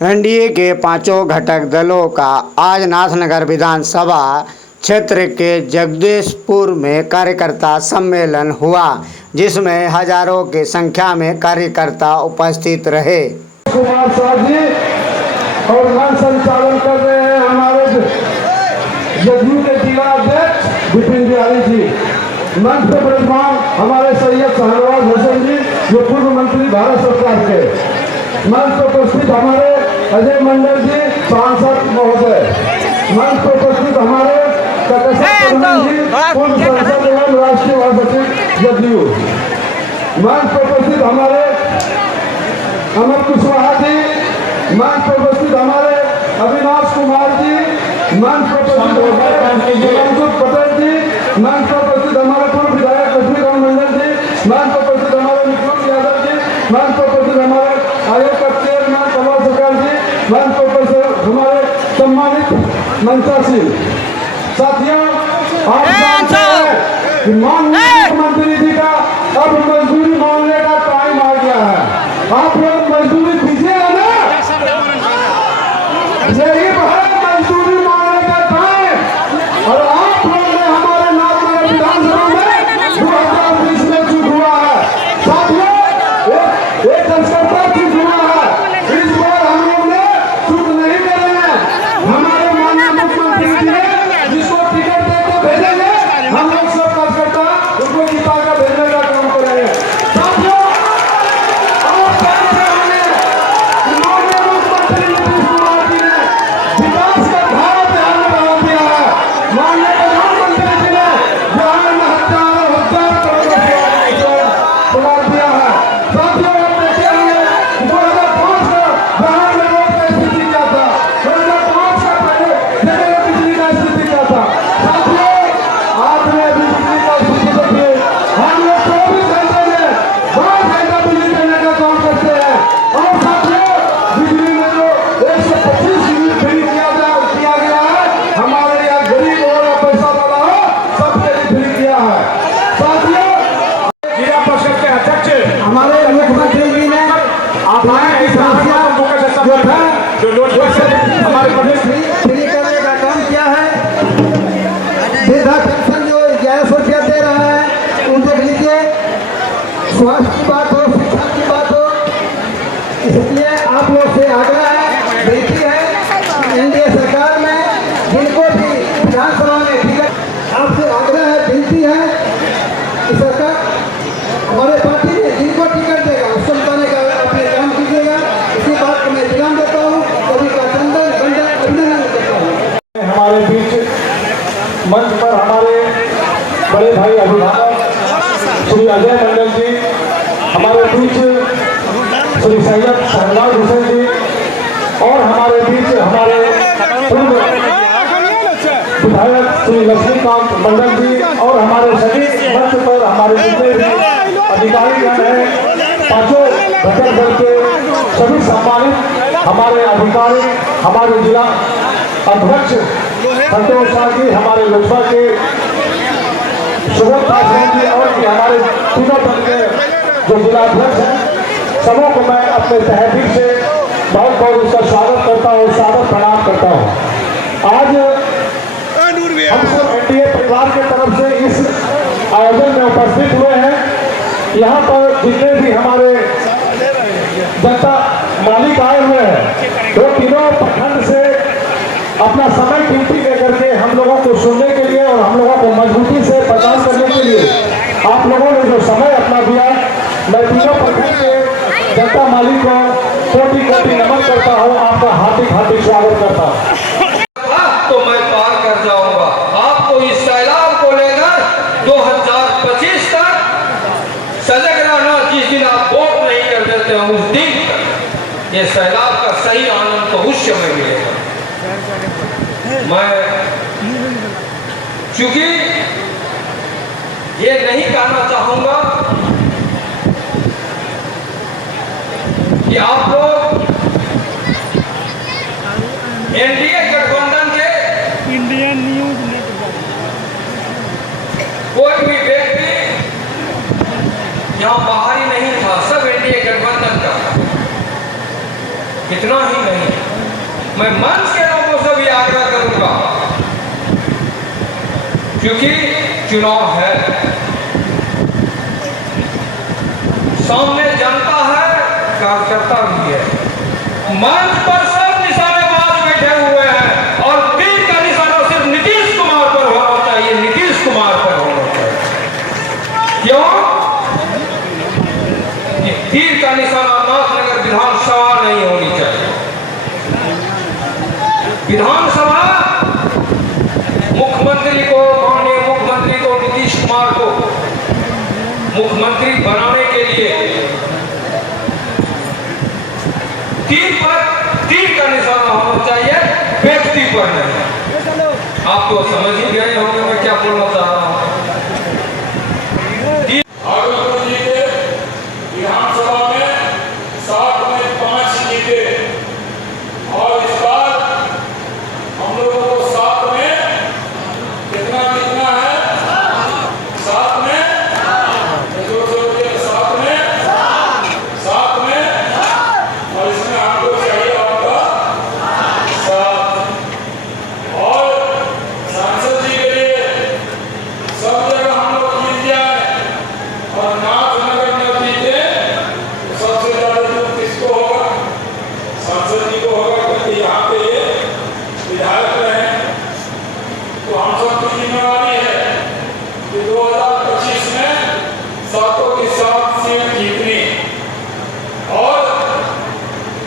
NDA के पांचों घटक दलों का आज नाथनगर विधानसभा क्षेत्र के जगदीशपुर में कार्यकर्ता सम्मेलन हुआ, जिसमें हजारों की संख्या में कार्यकर्ता उपस्थित रहे। कुमार साहब जी और मंच संचालन कर रहे हैं हमारे जदयू के जिला अध्यक्ष विपिन बिहारी जी। मंच पर विराजमान हमारे सैयद शाहनवाज हुसैन जी, जो पूर्व मंत्री भारत सरकार के। मंच पर उपस्थित हमारे अजय मंडल जी, सांसद महोदय। मंच पर उपस्थित हमारे पूर्व सांसद एवं राष्ट्रीय महासचिव जदयू। मंच पर उपस्थित हमारे अमर कुशवाहा जी, मंच पर उपस्थित हमारे अविनाश कुमार जी, मंच पर उपस्थित हमारे अंकुर पटेल जी, मंच पर उपस्थित हमारे पूर्व विधायक लक्ष्मीकांत मंडल जी, मंच पर उपस्थित हमारे निकुंज यादव जी, मंच पर उपस्थित हमारे आयोग का चेयरमैन कमल सरकार जी, मंच पर उपस्थित हमारे सम्मानित मंचासी साथियों। आप जानते हैं कि माननीय मुख्यमंत्री जी का अब मजदूरी मांगने का टाइम आ गया है। आप लोग मजदूरी दीजिएगा ना, यही है मजदूरी मांगने का टाइम। और आप लोग ने हमारे नाथनगर विधानसभा में 2020 में चुप हुआ है साथियों, एक दशकर्ता चुप हुआ है। इस बार हम लोग ने चुप नहीं करे हैं। हमारे माननीय मुख्यमंत्री जी ने जिसको टिकट देकर भेजेंगे, हम लोग सब कार्यकर्ता उनको जिता कर भेजने का काम करेंगे साथियों। हमारे प्रदेश फ्री करने का काम किया है। वृद्धा पेंशन जो 1100 रुपया दे रहा है, उन देख लीजिए। स्वास्थ्य की बात हो, शिक्षा की बात हो, इसलिए आप लोग से आग्रह है, बेटी है एनडीए सरकार में जिनको भी विधानसभा में टिकट, आपसे आग्रह है, विनती है कि सरकार हमारे पार्टी ने जिनको टिकट देगा उसको बताने का अपने काम कीजिएगा। इसी बात को मैं ध्यान देता हूँ। हमारे बीच मंच पर हमारे बड़े भाई अभिभावक श्री अजय मंडल जी, हमारे बीच श्री सैयद शाहनवाज हुसैन जी, और हमारे बीच हमारे पूर्व विधायक श्री लक्ष्मीकांत मंडल जी, और हमारे सभी मंच पर हमारे जितने भी अधिकारीगण हैं, पांचों घटक दल के सभी सम्मानित हमारे अधिकारी, हमारे जिला अध्यक्ष संतोष शाह जी, हमारे लोजपा के सुबोध पासवान जी, और भी हमारे तीनों दल के जो जिला अध्यक्ष हैं, सबों को मैं अपने तहसील से बहुत बहुत उसका स्वागत करता हूँ, स्वागत प्रणाम करता हूँ। आज हम सब एनडीए परिवार के तरफ से इस आयोजन में उपस्थित हुए हैं। यहाँ पर जितने भी हमारे जनता मालिक आए हुए हैं, वो तीनों प्रखंड से अपना समय कीमती लेकर के हम लोगों को सुनने के लिए और हम लोगों को मजबूती से प्रदान करने के लिए आप लोगों ने जो समय अपना दिया, मैं तीनों प्रखंड के जनता मालिक को कोटि कोटि नमन करता हूँ, आपका हार्दिक हार्दिक स्वागत करता हूँ। तो मैं पार कर जाऊंगा। आपको इस सैलाब को लेकर 2025 तक सजग रहना। जिस दिन आप वोट नहीं कर देते हैं, उस दिन तक ये सैलाब का सही आनंद तो उस समय मिलेगा। मैं चूंकि ये नहीं कहना चाहूंगा कि आप लोग एनडीए गठबंधन के इंडियन न्यूज नेटवर्क कोई भी व्यक्ति यहाँ बाहरी नहीं था, सब एनडीए गठबंधन का। इतना ही नहीं, मैं मंच के लोगों से भी आग्रह करूंगा, क्योंकि चुनाव है, सामने जनता है, कार्यकर्ता भी है, मंच पर सब निशानेबाज बैठे हुए हैं और तीर का निशाना सिर्फ नीतीश कुमार पर होना चाहिए, नीतीश कुमार पर होना चाहिए। क्यों? ये तीर का निशाना नाथनगर विधानसभा नहीं होनी चाहिए। विधानसभा मुख्यमंत्री को, माननीय मुख्यमंत्री को, नीतीश कुमार को मुख्यमंत्री बनाने के लिए तीर का निशाना होना चाहिए, व्यक्ति पर नहीं। आप तो समझ ही गए होंगे मैं क्या बोलना चाह रहा हूं। भागलपुर जी के विधानसभा में 7 में 5 जीते और इस बार हम लोगों को 7 में कितना जीतना है? 7 में 7 में और इसमें आपको चाहिए आपका 7 और सांसद जी के लिए सब जगह हम लोग जीत जाए और नाथनगर में जीते तो सबसे ज्यादा दुख किसको होगा? सांसद जी को होगा, क्योंकि यहाँ पे ये विधायक रहे। तो हम सबकी जिम्मेवारी है कि 2025 में 7 की 7 सीट जीतनी। और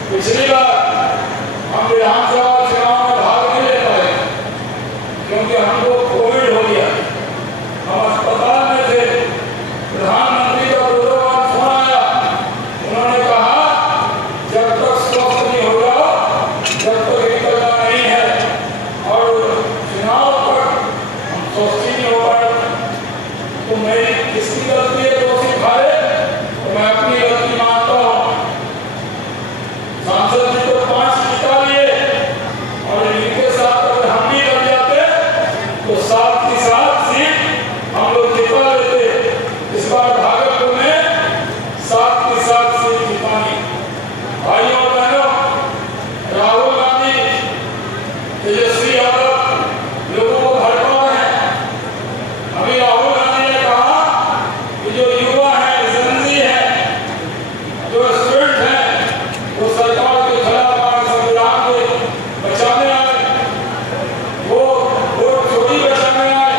पिछली बार हम विधानसभा चुनाव में भाग नहीं ले पाए क्योंकि हमको कोविड हो गया, हम अस्पताल में थे। प्रधानमंत्री का 2 बार फोन आया, उन्होंने कहा जब तक स्वस्थ नहीं हो जाओ जब तक निकलना नहीं है। और चुनाव पर हम स्वस्थ ही नहीं हो पाए। तो मेरी किसकी गलती है? दोषी खाए तो मैं अपनी गलती मानता हूँ। सांसद जी को 5 जिता लिए और इनके साथ अगर हम भी लग जाते तो 7 की 7 सीट हम लोग जिता लेते। इस बार भागलपुर में 7 की 7 सीट जितानी। भाइयों और बहनों, राहुल गांधी, तेजस्वी यादव लोगों को भड़का रहे हैं। अभी राहुल गांधी ने कहा कि जो युवा है, जनजी है, जो स्टूडेंट है, वो सरकार के खिलाफ आए, संविधान को बचाने आए, वो चोरी बचाने आए।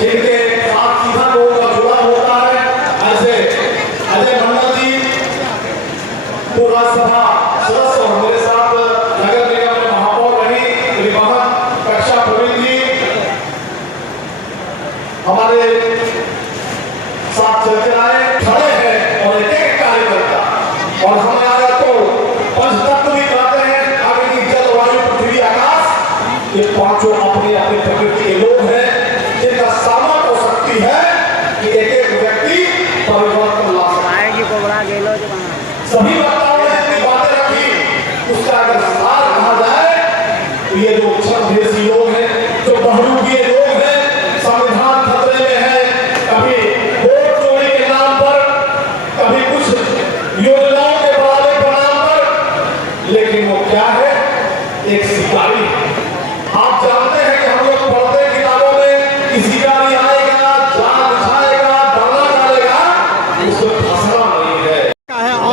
जिनके साथ सीधा लोगों का जुड़ा होता है, ऐसे अजय मंडल जी पूर्व राज्यसभा सदस्य और मेरे साथ नगर निगम में महापौर रही मेरी बहन कक्षा प्रवीण जी हमारे साथ चलते आए, खड़े हैं और एक एक कार्यकर्ता और हमारा तो पंचतत्व भी कहते हैं, आगे की जल वायु पृथ्वी आकाश, ये पांचों अपने अपने प्रकृति के लोग हैं जिनका सामर्थ्य हो सकती है कि एक एक व्यक्ति परिवर्तन ला सकता है। सभी वक्ताओं ने जितनी बातें रखी उसका अगर सार कहा जाए तो ये जो छद्मवेशी लोग हैं, जो बहुरूपीय लोग हैं, संविधान खतरे में है, कभी वोट चोरी के नाम पर, कभी कुछ योजनाओं के बढ़ावे के नाम पर, लेकिन वो क्या है, एक शिकारी है। आप जानते हैं कि हम लोग पढ़ते किताबों में कि शिकारी आएगा, जाल बिछाएगा, दाना डालेगा, उसको फंसना नहीं है।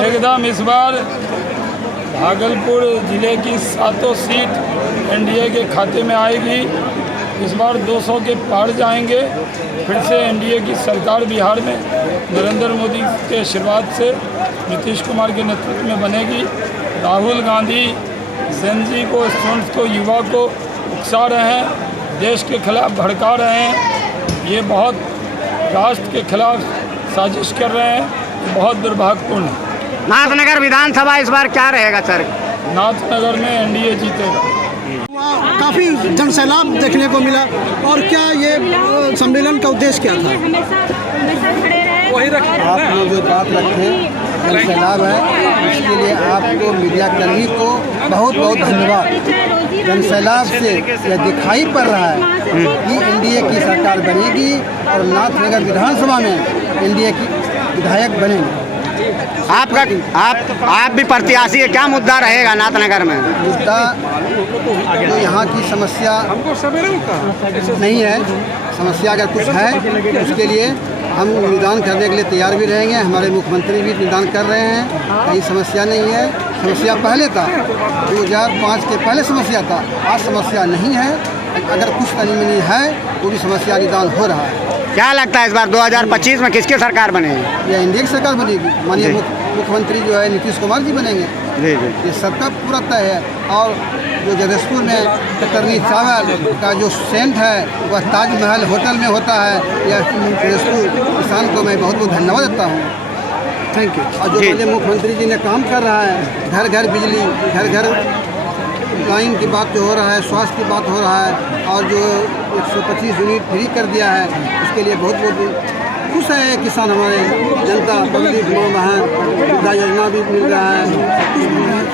एकदम इस बार भागलपुर जिले की 7 सीट एनडीए के खाते में आएगी। इस बार 200 के पार जाएंगे। फिर से एनडीए की सरकार बिहार में नरेंद्र मोदी के आशीर्वाद से नीतीश कुमार के नेतृत्व में बनेगी। राहुल गांधी जेनजी को, स्टूडेंट्स को, युवा को उकसा रहे हैं, देश के खिलाफ भड़का रहे हैं, ये बहुत राष्ट्र के खिलाफ साजिश कर रहे हैं, ये बहुत दुर्भाग्यपूर्ण है। नाथनगर विधानसभा इस बार क्या रहेगा सर? नाथनगर में एनडीए जीतेगा। काफ़ी जनसैलाब देखने को मिला, और क्या ये सम्मेलन का उद्देश्य क्या था? आप लोग जो बात रखे जनसैलाब है, इसके लिए आपको मीडिया कर्मी को बहुत बहुत धन्यवाद। जनसैलाब से यह दिखाई पड़ रहा है कि एनडीए की सरकार बनेगी और नाथनगर विधानसभा में एनडीए की विधायक बनेंगे। आप भी प्रत्याशी है, क्या मुद्दा रहेगा नाथनगर में? मुद्दा तो यहाँ की समस्या नहीं है, समस्या अगर कुछ है तो उसके लिए हम निदान करने के लिए तैयार भी रहेंगे। हमारे मुख्यमंत्री भी निदान कर रहे हैं, कहीं समस्या नहीं है। समस्या पहले था, 2005 के पहले समस्या था, आज समस्या नहीं है। अगर कुछ तनी है वो भी समस्या निदान हो रहा है। क्या लगता है इस बार 2025 में किसकी सरकार बनेगी? यह एनडीए की सरकार बनेगी। माननीय मुख्यमंत्री जो है नीतीश कुमार जी बनेंगे। जी जी, ये सबका पूरा तय है। और जो जगदीशपुर में कतरनी चावल का जो सेंट है वह ताजमहल होटल में होता है। यह जगदीशपुर किसान को मैं बहुत बहुत धन्यवाद देता हूँ। Thank you. और जो माननीय मुख्यमंत्री जी ने काम कर रहा है, घर घर बिजली, घर घर लाइन की बात जो हो रहा है, स्वास्थ्य की बात हो रहा है, और जो 125 यूनिट फ्री कर दिया है, उसके लिए बहुत बहुत खुश है किसान। हमारे जनता पब्लिक वृद्धा योजना भी मिल रहा है।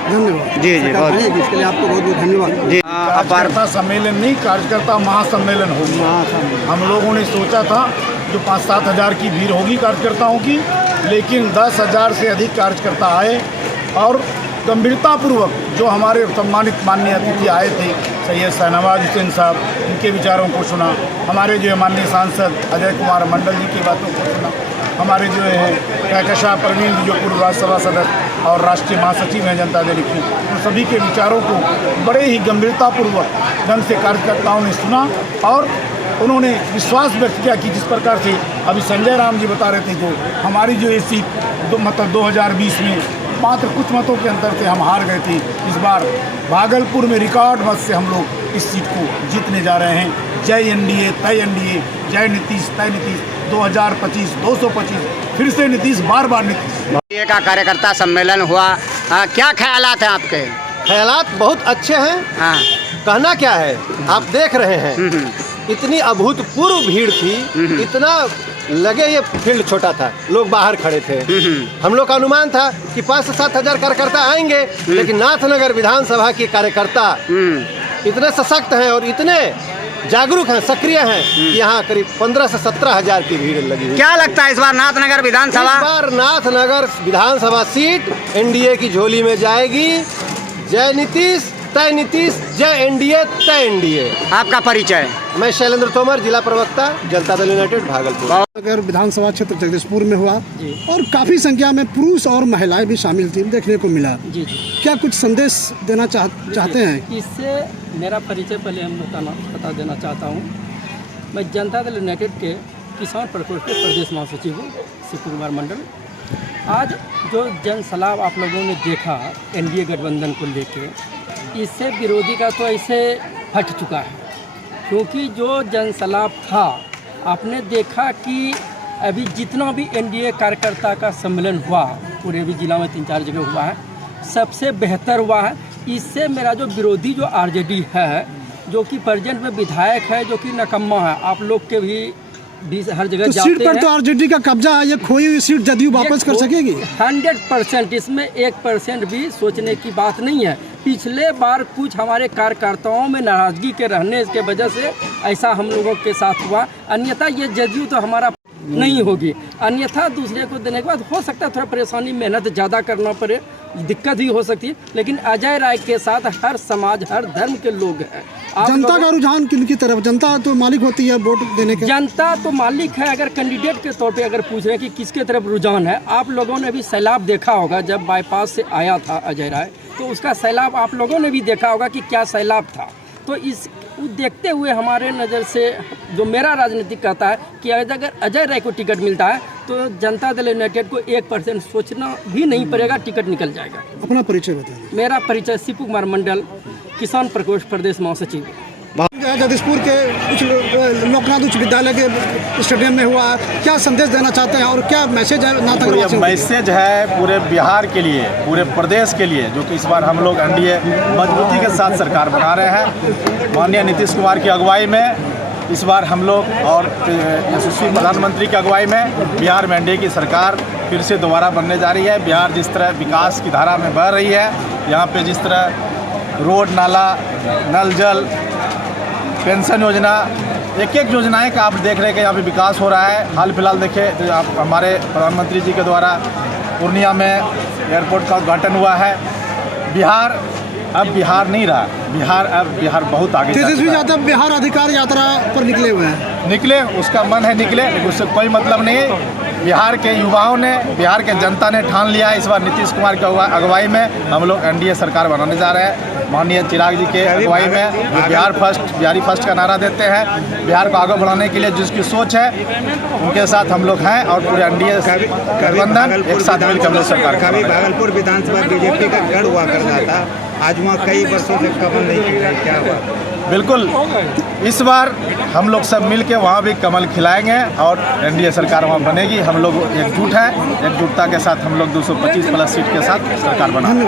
धन्यवाद। जी जी, बहुत इसके लिए आपको बहुत बहुत धन्यवाद। जी। कार्यकर्ता सम्मेलन नहीं, कार्यकर्ता महासम्मेलन होगा। हम लोगों ने सोचा था जो 5-7 हज़ार की भीड़ होगी कार्यकर्ताओं की, लेकिन 10,000 से अधिक कार्यकर्ता आए और गंभीरतापूर्वक जो हमारे सम्मानित माननीय अतिथि आए थे, सैयद शाहनवाज हुसैन साहब, उनके विचारों को सुना। हमारे जो माननीय सांसद अजय कुमार मंडल जी की बातों को सुना। हमारे जो है कहकशा प्रवीण जी जो पूर्व राज्यसभा सदस्य और राष्ट्रीय महासचिव हैं जनता दल की, उन सभी के विचारों को बड़े ही गंभीरतापूर्वक ढंग से कार्यकर्ताओं ने सुना और उन्होंने विश्वास व्यक्त किया कि जिस प्रकार से अभी संजय राम जी बता रहे थे, जो हमारी जो ये सीट मतलब 2020 में मात्र कुछ मतों के अंतर से हम हार गए थे, इस बार भागलपुर में रिकॉर्ड मत से हम लोग इस सीट को जीतने जा रहे हैं। जय एनडीए, तय एनडीए, जय नीतीश, तय नीतीश, 2025, 225, फिर से नीतीश, बार बार नीतीश। एनडीए का कार्यकर्ता सम्मेलन हुआ, क्या ख्यालात हैं आपके? ख्यालात बहुत अच्छे हैं। हाँ, कहना क्या है, आप देख रहे हैं इतनी अभूतपूर्व भीड़ थी, इतना लगे ये फील्ड छोटा था, लोग बाहर खड़े थे। हम लोग का अनुमान था कि 5 से 7 हज़ार कार्यकर्ता आएंगे, लेकिन नाथनगर विधानसभा के कार्यकर्ता इतने सशक्त हैं और इतने जागरूक हैं, सक्रिय हैं कि यहाँ करीब 15 से 17 हज़ार की भीड़ लगी हुई। क्या लगता है इस बार नाथनगर विधानसभा? इस बार नाथनगर विधानसभा सीट एनडीए की झोली में जाएगी। जय नीतीश, तय नीतीश, जय एनडीए, तय एनडीए। आपका परिचय? मैं शैलेंद्र तोमर, जिला प्रवक्ता, जनता दल यूनाइटेड भागलपुर। अगर विधानसभा क्षेत्र जगदीशपुर में हुआ और काफ़ी संख्या में पुरुष और महिलाएं भी शामिल थी, देखने को मिला। जी जी, क्या कुछ संदेश देना चाहते हैं? इससे मेरा परिचय पहले हम लोग का बता देना चाहता हूँ मैं जनता दल यूनाइटेड के किसान प्रकोष्ठ के प्रदेश महासचिव हूँ, शिव कुमार मंडल। आज जो जनसलाब आप लोगों ने देखा एनडीए गठबंधन को लेके, इससे विरोधी का तो ऐसे हट चुका है, क्योंकि जो जनसलाब था आपने देखा कि अभी जितना भी एनडीए कार्यकर्ता का सम्मेलन हुआ पूरे भी जिला में 3-4 जगह हुआ है, सबसे बेहतर हुआ है। इससे मेरा जो विरोधी जो आरजेडी है, जो कि प्रेजेंट में विधायक है, जो कि नकम्मा है, आप लोग के भी हर जगह तो जाते सीट पर हैं। तो आरजेडी का कब्जा है, ये खोई हुई सीट जदयू वापस कर सकेगी? 100%, इसमें 1% भी सोचने की बात नहीं है। पिछले बार कुछ हमारे कार्यकर्ताओं में नाराजगी के रहने की वजह से ऐसा हम लोगों के साथ हुआ, अन्यथा ये जदयू तो हमारा नहीं होगी। अन्यथा दूसरे को देने के बाद हो सकता है थोड़ा परेशानी, मेहनत ज़्यादा करना पड़े, दिक्कत भी हो सकती है, लेकिन अजय राय के साथ हर समाज हर धर्म के लोग हैं। जनता का रुझान किनकी तरफ? जनता तो मालिक होती है वोट देने के। जनता तो मालिक है। अगर कैंडिडेट के तौर पे अगर पूछ रहे हैं कि किसके तरफ रुझान है, आप लोगों ने भी सैलाब देखा होगा जब बाईपास से आया था अजय राय, तो उसका सैलाब आप लोगों ने भी देखा होगा कि क्या सैलाब था। तो इस देखते हुए हमारे नज़र से जो मेरा राजनीतिक कहता है कि अगर अजय राय को टिकट मिलता है तो जनता दल यूनाइटेड को 1% सोचना भी नहीं पड़ेगा, टिकट निकल जाएगा। अपना परिचय बताइए। मेरा परिचय शिव कुमार मंडल, किसान प्रकोष्ठ प्रदेश महासचिव। जगदीशपुर के लोकनाथ उच्च विद्यालय के स्टेडियम में हुआ, क्या संदेश देना चाहते हैं और क्या मैसेज है नाथक? मैसेज है पूरे बिहार के लिए, पूरे प्रदेश के लिए, जो कि इस बार हम लोग एनडीए मजबूती के साथ सरकार बना रहे हैं। माननीय नीतीश कुमार की अगुवाई में इस बार हम लोग और यशस्वी प्रधानमंत्री की अगुवाई में बिहार में एनडीए की सरकार फिर से दोबारा बनने जा रही है। बिहार जिस तरह विकास की धारा में बह रही है, यहाँ पे जिस तरह रोड, नाला, नल जल, पेंशन योजना, एक योजनाएं का आप देख रहे हैं कि यहाँ पे विकास हो रहा है। हाल फिलहाल देखें तो आप हमारे प्रधानमंत्री जी के द्वारा पूर्णिया में एयरपोर्ट का उद्घाटन हुआ है। बिहार अब बिहार नहीं रहा, बिहार बहुत आगे। तेजस्वी यादव बिहार अधिकार यात्रा पर निकले हुए हैं। निकले, उसका मन है निकले, लेकिन उससे कोई मतलब नहीं। बिहार के युवाओं ने, बिहार के जनता ने ठान लिया है इस बार नीतीश कुमार की अगुवाई में हम लोग एनडीए सरकार बनाने जा रहे हैं। माननीय चिराग जी के अगुवाई में बिहार फर्स्ट, बिहारी फर्स्ट का नारा देते हैं। बिहार को आगे बढ़ाने के लिए जिसकी सोच है उनके साथ हम लोग हैं और पूरे एनडीए गठबंधन एक साथ मिलकर हम लोग सरकार। कभी भागलपुर विधानसभा बीजेपी का गढ़ हुआ करता था, आज वहाँ कई वर्षों से कमल नहीं खिल रहा, क्या हुआ? बिल्कुल, इस बार हम लोग सब मिल के वहाँ भी कमल खिलाएंगे और एनडीए सरकार वहाँ बनेगी। हम लोग एकजुट हैं, एकजुटता के साथ हम लोग 225 प्लस सीट के साथ सरकार बनाएंगे।